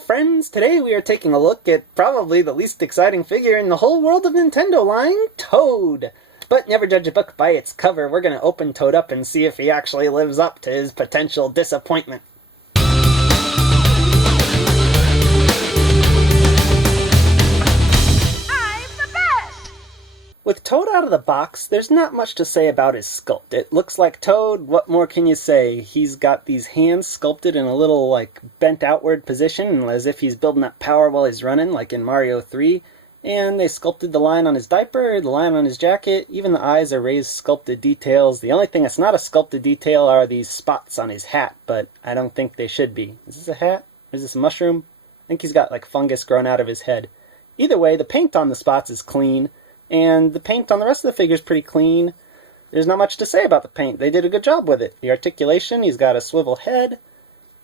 friends! Today we are taking a look at probably the least exciting figure in the whole world of Nintendo line, Toad! But never judge a book by its cover. We're going to open Toad up and see if he actually lives up to his potential disappointment. With Toad out of the box, there's not much to say about his sculpt. It looks like Toad, what more can you say? He's got these hands sculpted in a little, bent outward position, as if he's building up power while he's running, like in Mario 3. And they sculpted the line on his diaper, the line on his jacket, even the eyes are raised sculpted details. The only thing that's not a sculpted detail are these spots on his hat, but I don't think they should be. Is this a hat? Or is this a mushroom? I think he's got, fungus growing out of his head. Either way, the paint on the spots is clean. And the paint on the rest of the figure is pretty clean. There's not much to say about the paint. They did a good job with it. The articulation, he's got a swivel head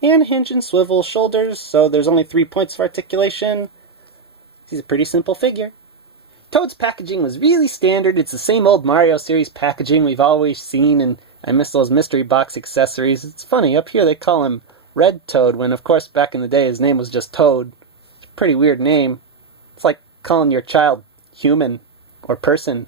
and hinge and swivel shoulders, so there's only 3 points of articulation. He's a pretty simple figure. Toad's packaging was really standard. It's the same old Mario series packaging we've always seen, and I miss those mystery box accessories. It's funny, up here they call him Red Toad, when of course back in the day his name was just Toad. It's a pretty weird name. It's like calling your child human or person.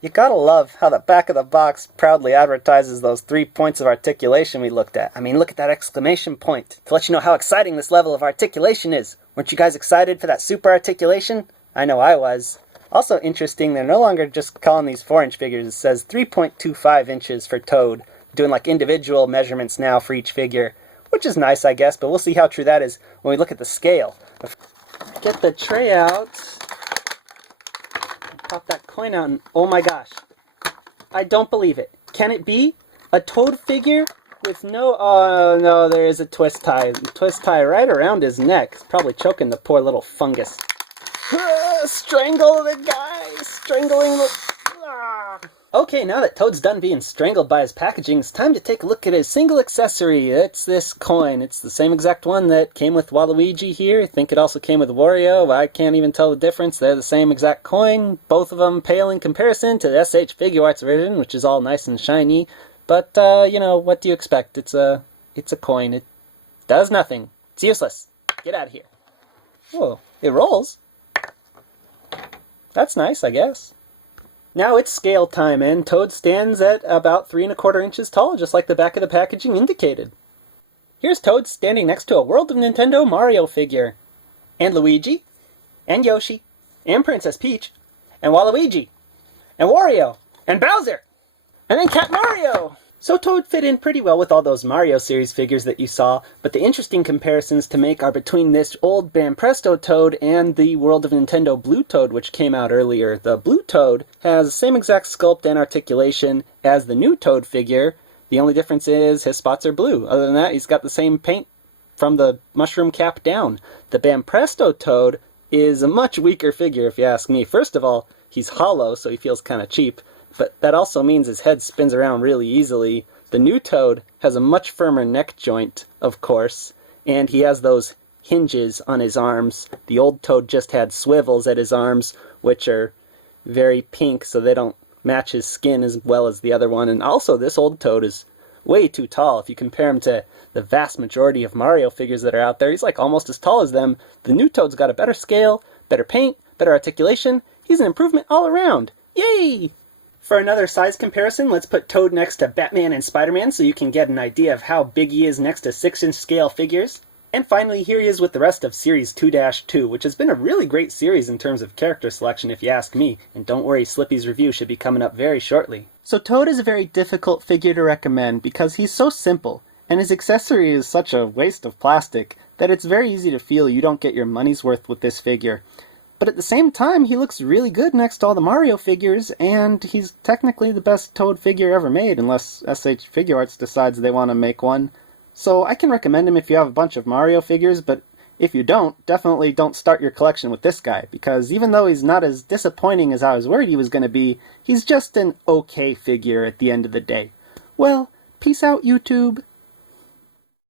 You gotta love how the back of the box proudly advertises those 3 points of articulation we looked at. I mean, look at that exclamation point to let you know how exciting this level of articulation is. Weren't you guys excited for that super articulation? I know I was. Also interesting, they're no longer just calling these 4-inch figures. It says 3.25 inches for Toad. Doing individual measurements now for each figure, which is nice, I guess, but we'll see how true that is when we look at the scale. Get the tray out. Pop that coin out and oh my gosh, I don't believe it. Can it be a Toad figure with no, oh no, there is a twist tie. Twist tie right around his neck. It's probably choking the poor little fungus. Strangle the guy, strangling the... Okay, now that Toad's done being strangled by his packaging, it's time to take a look at his single accessory. It's this coin. It's the same exact one that came with Waluigi here. I think it also came with Wario. I can't even tell the difference. They're the same exact coin. Both of them pale in comparison to the SH Figuarts version, which is all nice and shiny. But, what do you expect? It's a coin. It does nothing. It's useless. Get out of here. Whoa, it rolls. That's nice, I guess. Now it's scale time, and Toad stands at about 3 1/4 inches tall, just like the back of the packaging indicated. Here's Toad standing next to a World of Nintendo Mario figure. And Luigi, and Yoshi, and Princess Peach, and Waluigi, and Wario, and Bowser, and then Cat Mario! So Toad fit in pretty well with all those Mario series figures that you saw, but the interesting comparisons to make are between this old Banpresto Toad and the World of Nintendo Blue Toad, which came out earlier. The Blue Toad has the same exact sculpt and articulation as the new Toad figure. The only difference is his spots are blue. Other than that, he's got the same paint from the mushroom cap down. The Banpresto Toad is a much weaker figure, if you ask me. First of all, he's hollow, so he feels kind of cheap. But that also means his head spins around really easily. The new Toad has a much firmer neck joint, of course, and he has those hinges on his arms. The old Toad just had swivels at his arms, which are very pink, so they don't match his skin as well as the other one. And also, this old Toad is way too tall. If you compare him to the vast majority of Mario figures that are out there, he's almost as tall as them. The new Toad's got a better scale, better paint, better articulation. He's an improvement all around. Yay! For another size comparison, let's put Toad next to Batman and Spider-Man so you can get an idea of how big he is next to 6-inch scale figures. And finally, here he is with the rest of Series 2-2, which has been a really great series in terms of character selection if you ask me. And don't worry, Slippy's review should be coming up very shortly. So Toad is a very difficult figure to recommend because he's so simple, and his accessory is such a waste of plastic that it's very easy to feel you don't get your money's worth with this figure. But at the same time, he looks really good next to all the Mario figures, and he's technically the best Toad figure ever made, unless SH Figuarts decides they want to make one. So I can recommend him if you have a bunch of Mario figures, but if you don't, definitely don't start your collection with this guy, because even though he's not as disappointing as I was worried he was going to be, he's just an okay figure at the end of the day. Well, peace out, YouTube.